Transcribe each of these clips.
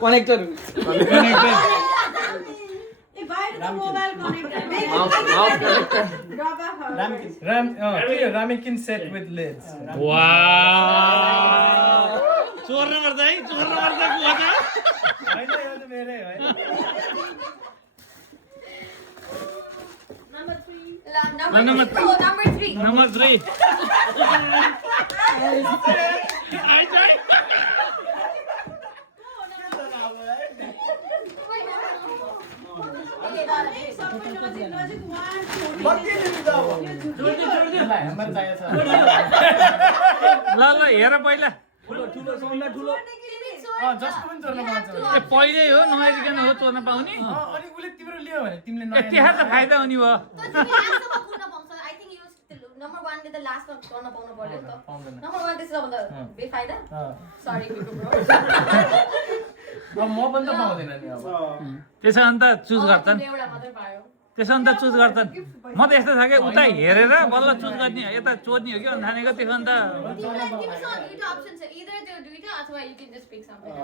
Connector Ramekin set with lids. वाह चोर्न पर्छ है को होइन यो त मेरै हो है Number 3 हाम्रो चाहिएको छ ल हेर पहिला जस्तो पनि चोर्न पाउँछ ए पहिल्यै हो नहेरिकन हो चोर्न पाउने अनि उसले तिम्रो लियो भने तिमीले ए त्यहाँ त फाइदा हुने भयो Number 1 ले त लास्टमा गर्न पाउनु पर्यो नि त नम्बर 1 त्यसो भन्दा बेफाइदा सरी बिगो ब्रो अब म पनि त पाउँदैन नि अब त्यसो भने त चुज गर्छन् एउटा मात्र पायो त्यसो भने त चुज गर्छन् म त यस्तो छ कि उता हेरेर बल्ल चुज गर्ने यता चोर्ने हो कि अन्त थानेको त्यसो भने त तिमीलाई दुईटा अप्सन छ इदर त्यो दुईटा अथवा you can just pick something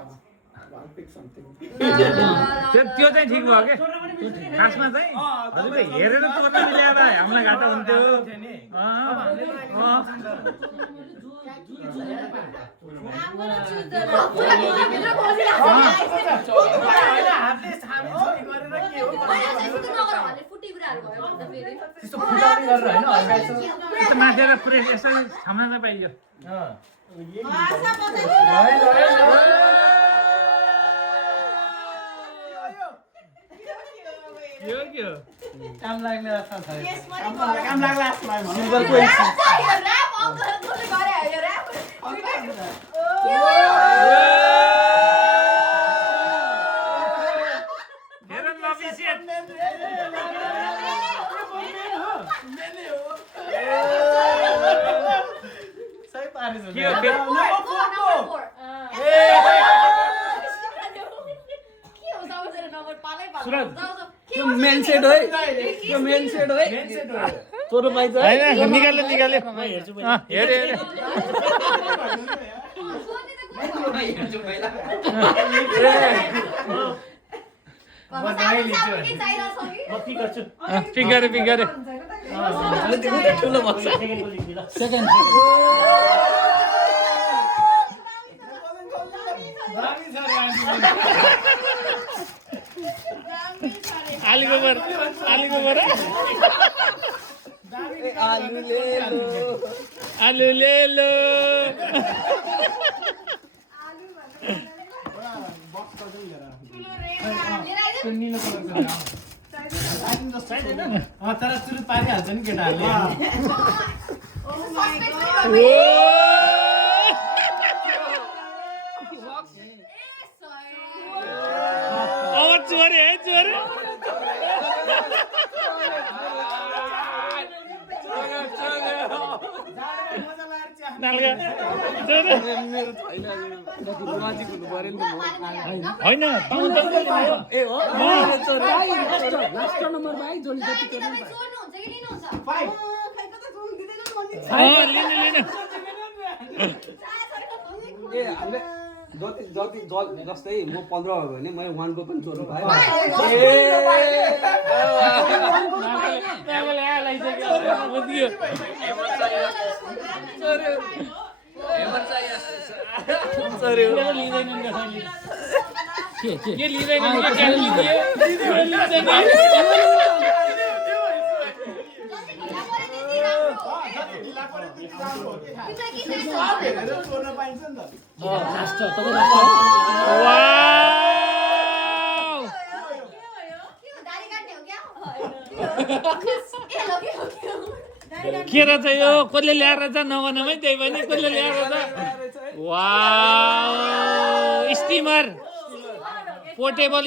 त्यो चाहिँ ठिक भयो के खासमा चाहिँ हजुर हेरेर चोर्न मिलाएर हामीलाई घाटा हुन्थ्यो माथेर प्रेस यसरी थाम्न पाइयो यो के हो काम लाग्ने जस्तो छ काम लाग्ला सिल्भर कोइन हेर लभी सेट सही पारेछ के हो त्यो मेन सेट है त्यो मेन सेट है चोर्न पाइन्छ हैन निकाल्यो हेर पिक गरे ठुलो बक्स सेकेन्ड आलुगोबर आलु ले लो तर सुरु पारिहाल्छ नि केटाहरूले चोरे होइन ए हो लास्ट नम्बरमा है जोली जति लिनु ए हामीले जति जस्तै म 15 हो भने मैले 1 को पनि चोर्नु पाएँ के रहेछ यो कसले ल्याएर रहेछ नगर्नमै त्यही पनि कसले ल्याएर रहेछ वाउ स्टिमर पोर्टेबल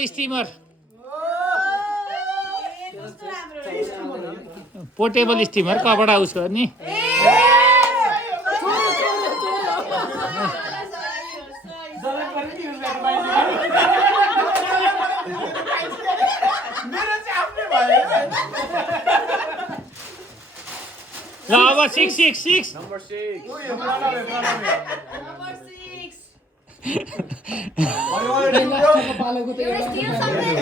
स्टिमर कपडा उसको नि ल अब 6 नम्बर 6 पालेको त You wanna steal something?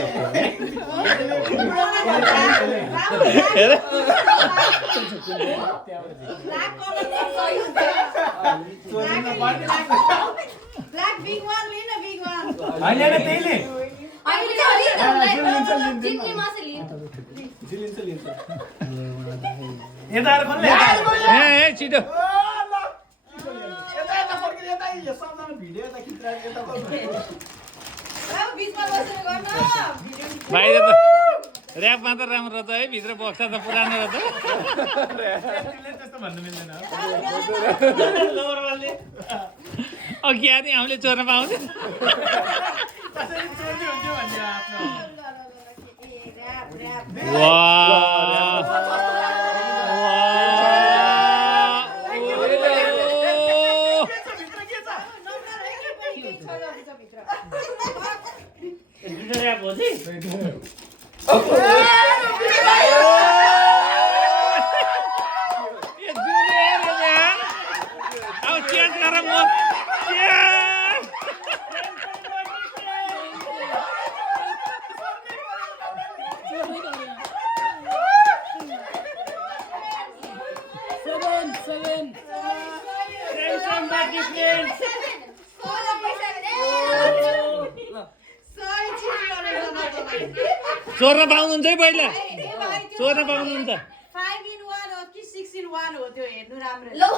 Black big one, lean a big one. होइन त्यहीले अहिले चाहिँ लिन्छ, जिन्नी मासु लिन्छ। यता आएर खोल्ने ए छिटो बिचमा बसेर गर्न बाहिर त ऱ्याप मात्र राम्रो रहेछ है भित्र बक्सा त पुरानो रहेछ त्यस्तो भन्नु मिल्दैन अघि आदि हामीले चोर्न पाउँदैन कसरी चोर्ने हुन्थ्यो भन्ने आफ्नो चोर्न पाउनुहुन्छ है पहिला चोर्न पाउनुहुन्छ 5 in 1 हो कि 6 in 1 हो त्यो हेर्नु राम्रो लो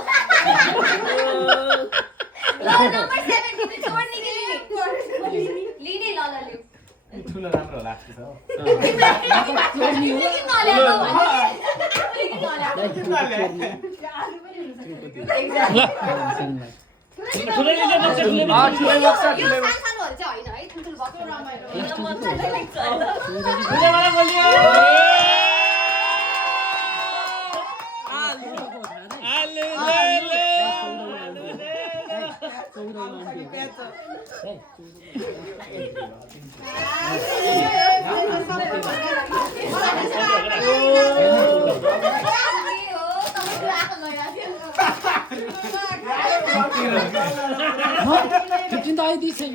नम्बर 7 तिमी छोड्ने कि लिने लिने ल लिऊ ठुलो राम्रो होला लिने कि नल्याएको फिफ्टिन त आइदिए छैन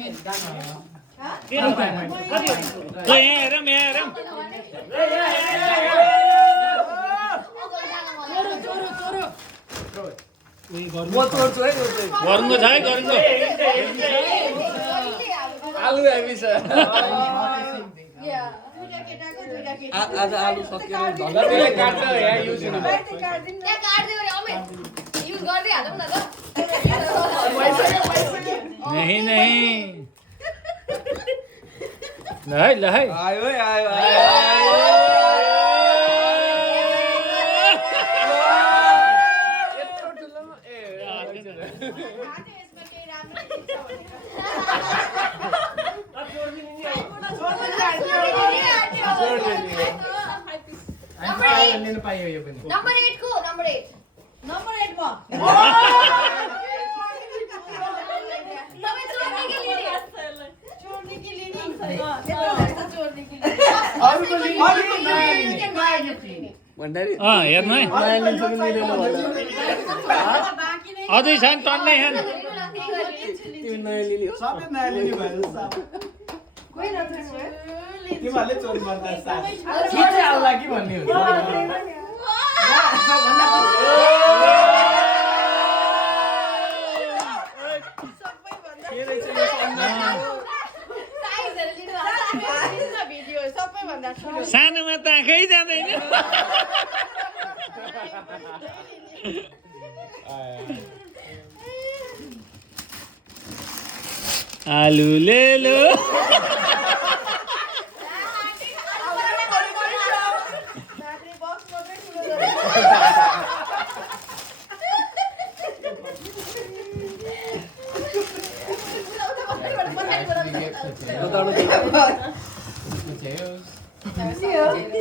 गरुङ्गो छ है गरुङ्गो आलु हेभी छ आज आलु सकियो धन्यवाद काट्छ यहाँ युज हुनु त्यहाँ काट्दियो रे अमे युज गर्दै हालौँ न त नहीं नहीं लहै लहै आयो है आयो लिनु पाइयो यो पनि नम्बर 8 को नम्बर 8 नम्बर 8 मा तपाईं छोड्ने कि लिने छोड्ने कि लिने यस्तो छोड्ने कि अरुको लिनु भन्दाखेरि हेर्नु है नयाँ लिन्छ कि लिँदैन भन्दा बाँकी नै अझै छ नि टन्नै खान तिमी नयाँ लिने हो सबै नयाँ लिनु भयो कोही नत्र तिमीहरूले चोर गर्दा साथ खिच्दै आउला कि भन्ने हुन्छ सानोमा त आँखै जाँदैन आलु ले लो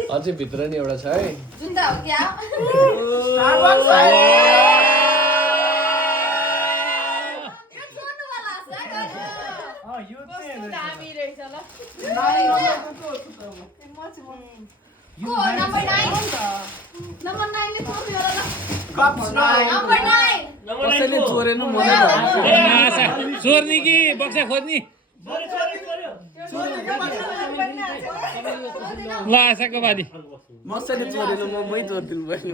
अझै भित्र नि एउटा छ है जुत्ता हो क्या यो छोड्नु वाला छ यो चाहिँ दामी रहेछ ल को नम्बर 9 नम्बर 9 ले छोड्नु होला ल कप्स नम्बर 9 कसैले चोरेन मलाई चोर्ने कि बक्सा खोज्ने ल आशाको बादी मसँग चोरेन मै चोर्दिनु भयो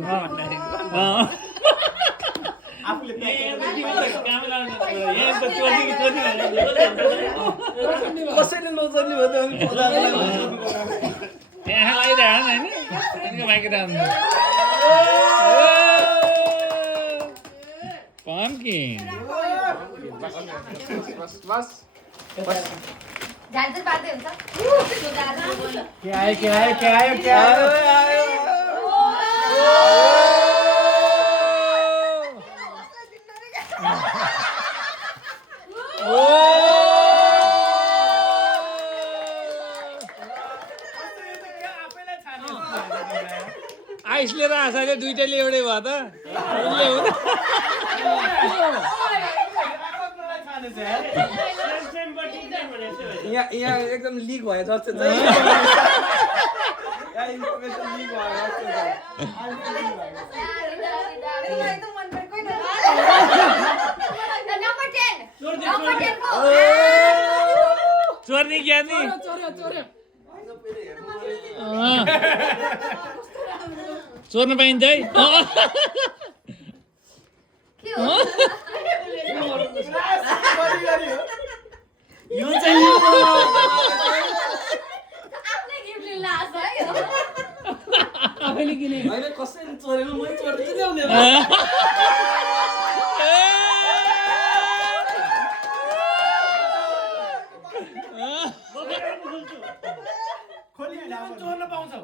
कसैले नचोर्ने भयो यहाँ लगाइरहनु होइन बाँकिरहनु पम्किन झालझुल पार्दै हुन्छ के आयो आइसले र आशाले दुइटैले एउटै भयो त उसले हुँदा यहाँ एकदम लिक भयो जस्तो चाहिँ इन्फर्मेसन लिक भयो चोर्ने ज्ञानी चोर्न पाइन्छ है यो चाहिँ होइन कसैले चोरेन मै चोर्दै ल्याउने चोर्न पाउँछौ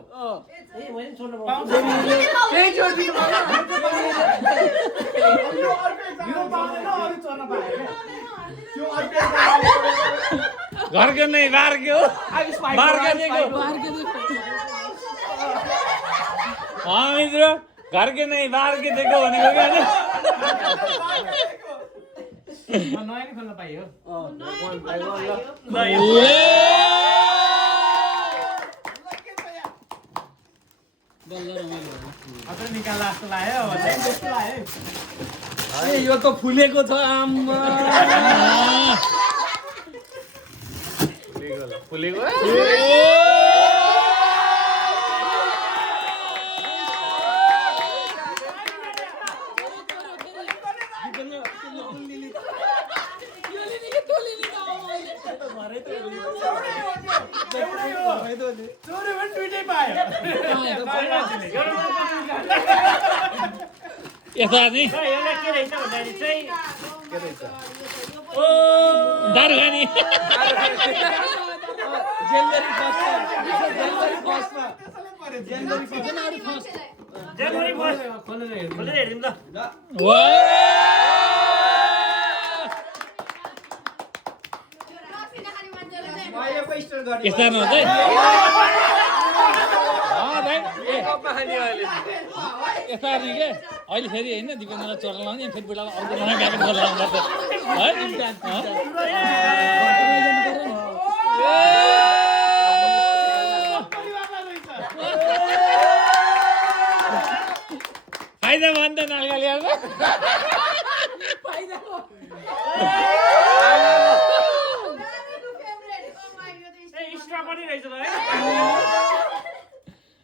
त्यही चोर्दिनु यो पाउँदैन अरू चोर्न पायो घरको नै बार्क्यो बार्केको मित्र घरको नै बार्के दिएको भनेको क्या नयाँ नि खोल्न पाइयो निकाल्ला जस्तो लाग्यो यो त फुलेको छ आम्मा फुलेको चोर्यो भने दुइटै पायो यता नि दारु खाने यस्ता नहुँदै यस्ता नि के अहिले फेरि होइन दिपेन्द्रलाई चोर्न लाउने फेरि बुढालाई अर्को नयाँ ब्याकेट खोलेर लाउनु पर्छ फाइदा भन्छ नाल्का ल्याएर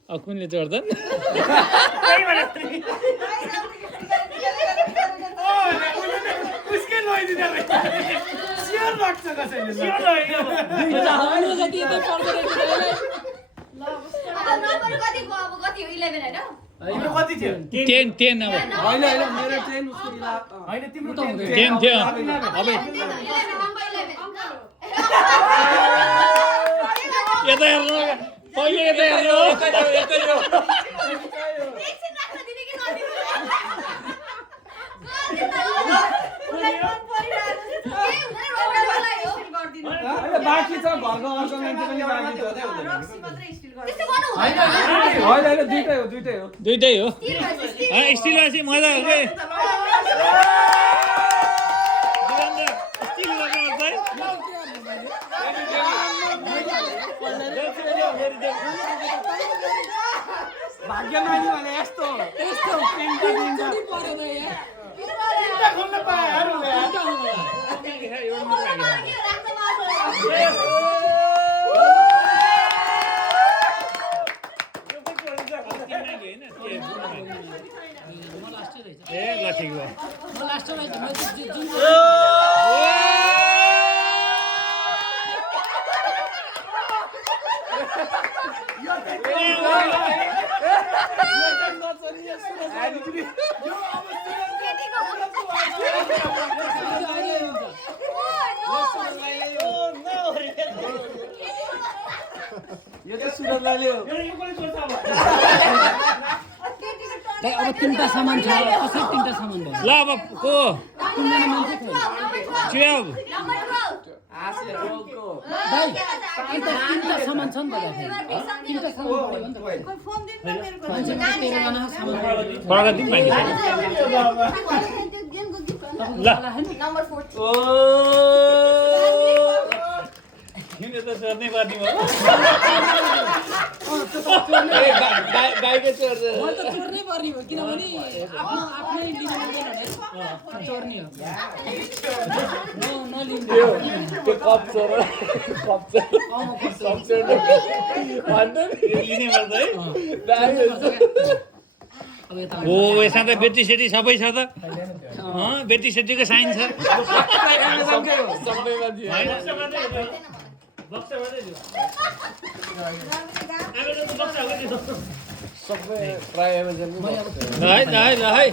अब कुनले चोर्छन् कति थियो 10 अब होइन मेरो ट्रेन उसको होइन तिम्रो 10 थियो अब यता हेर्नु पहिले यता हेर्नु बाँकी छ घरको अर्को मान्छे पनि बाँकी छ होइन दुइटै हो स्टिल वासी मजा हो के भाग्यमानी भने यस्तो खोल्न पायो ए ल ठिक भयो यो त सुरजलाई ल्यायो अब तिनवटा सामान छ कसरी तिनवटा सामान भयो ल अब को 12 भाइ तिनवटा सामान छ नि त तिनवटा सामान भयो नि त कोही फोन दिनु न मेरो को मान्छे 13जना सामान प्रगति मागी ल नम्बर 14 ओ किन त सर्नै पर्ने भयो गाईको चोर मैले त चोर्नै पर्ने हो किनभने आफ्नै लिनु मिल्दैन भने चोर्ने हो नलिनु त्यो कप चोर लिने पर्छ है अब यता ओ यसमा त बेटी सेटी सबै छ त बेटी सेटीको साइन छ सबै प्राय एमाजोनमै ल है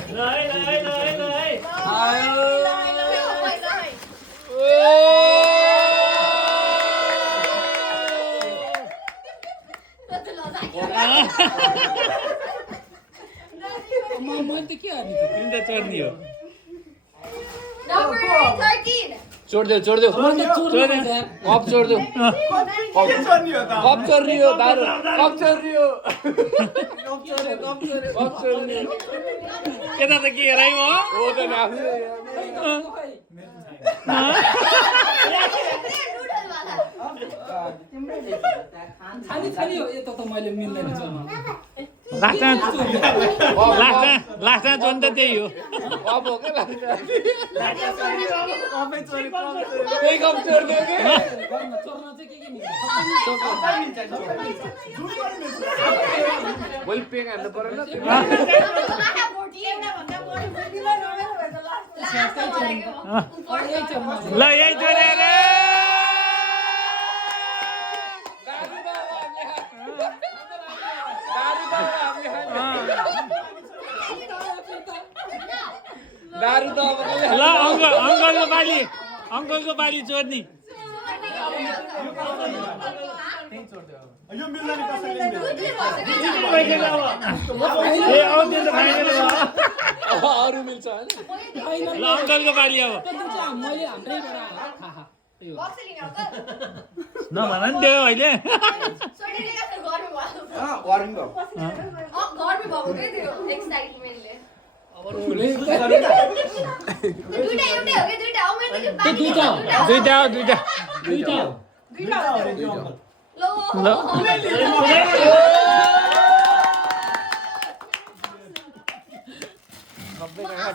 मैले त के गर्ने तिमी त चोर्नी हो Number 13 छोड्देऊ मैले त चोर्ने कप छोड्देऊ कप चोर्नी हो दारु कप चोर्नी हो यता त के हेराइ भयो हो त आफै खाली हो यता त मैले मिल्दैन चोर्न लास्टमा जोन त त्यही हो अब हो क्या त्यही कप चोर्ने हो क्या चोर्न चाहिँ के मिल्छ भोलि पेङ हाल्नु परेन I have 14 भन्दा बढी बोल्दिनँ नभए त Last one ल यही जोरे रे दारु त अब ल अङ्कलको बाली चोर्नी यो मिल्दैन कसैले मिल्दैन अरू मिल्छ होइन ल अङ्कलको बाली अब मैले हाम्रैबाट थाहा त्यही हो नभन नि त्यो अहिले वार्मिङ भयो दुईटा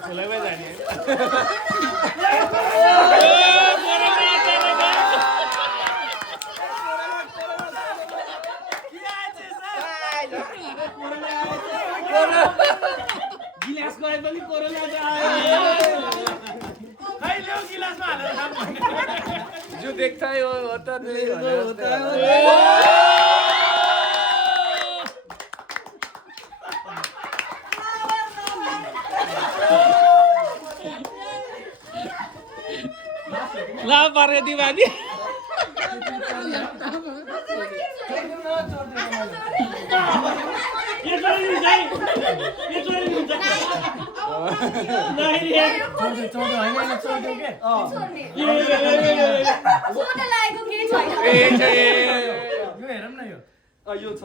ठुलैमा जाने गिलास गए पनि कोरोना गिलासमा हालेर जो देखता है वो होता नहीं होता है ला पारे दिवाली यो छ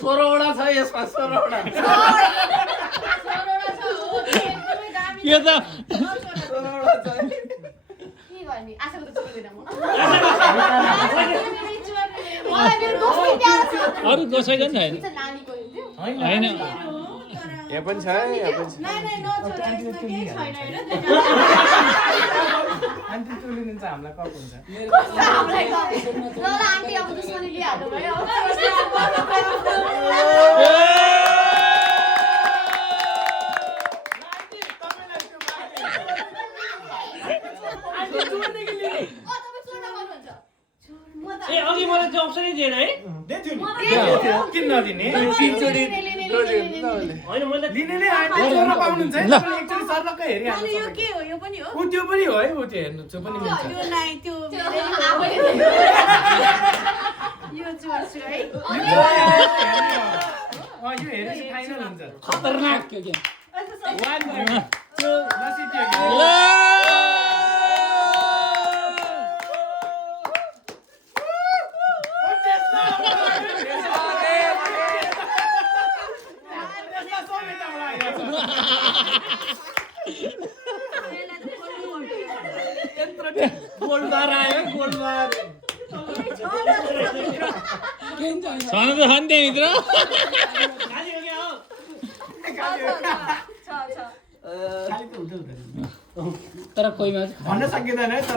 सोह्रवटा छ यसमा 16वटा यो त बोल्दिनँ म मलाई मेरो दोस्ती प्यारो छ अरू कसैको नि छैन नानीको हुन्थ्यो होइन यहाँ पनि छ यहाँ पनि छ नै नो छोरा यसमा केही छैन हैन आन्टी चुलिदिन्छ हामीलाई कप हुन्छ ल आन्टी अब दुश्मनी लिइहाल्नु भयो ए अघि मलाई चाहिँ अप्सनै दिएन है किन नदिने होइन मैले लिने नै आन्टी चोर्न पाउनुहुन्छ है तपाईँले एकचोटि सर्लक्क अनि हेरिहाल्नु यो के हो यो पनि हो ऊ त्यो पनि हो है ऊ त्यो हेर्नु त्यो पनि मिल्छ यो नाइ त्यो यो चोर्छु है यो हेरेपछि फाइनल हुन्छ खतरनाक के नसिटियो ल गोलबार आयो गोलबार छन त छन् त्यहाँभित्र खाली हो क्या हो तर कोहीमा भन्न सकिँदैन है तर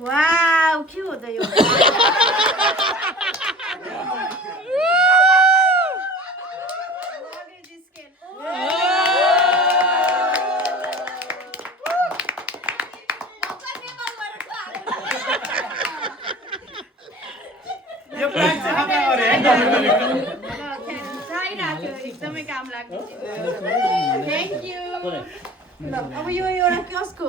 वाउ के हो त यो यो प्राइस चाहिँ खतरा गरे है चाहिरहेको एकदमै काम लाग्छ थ्याङ्क यू ल अब यो एउटा कसको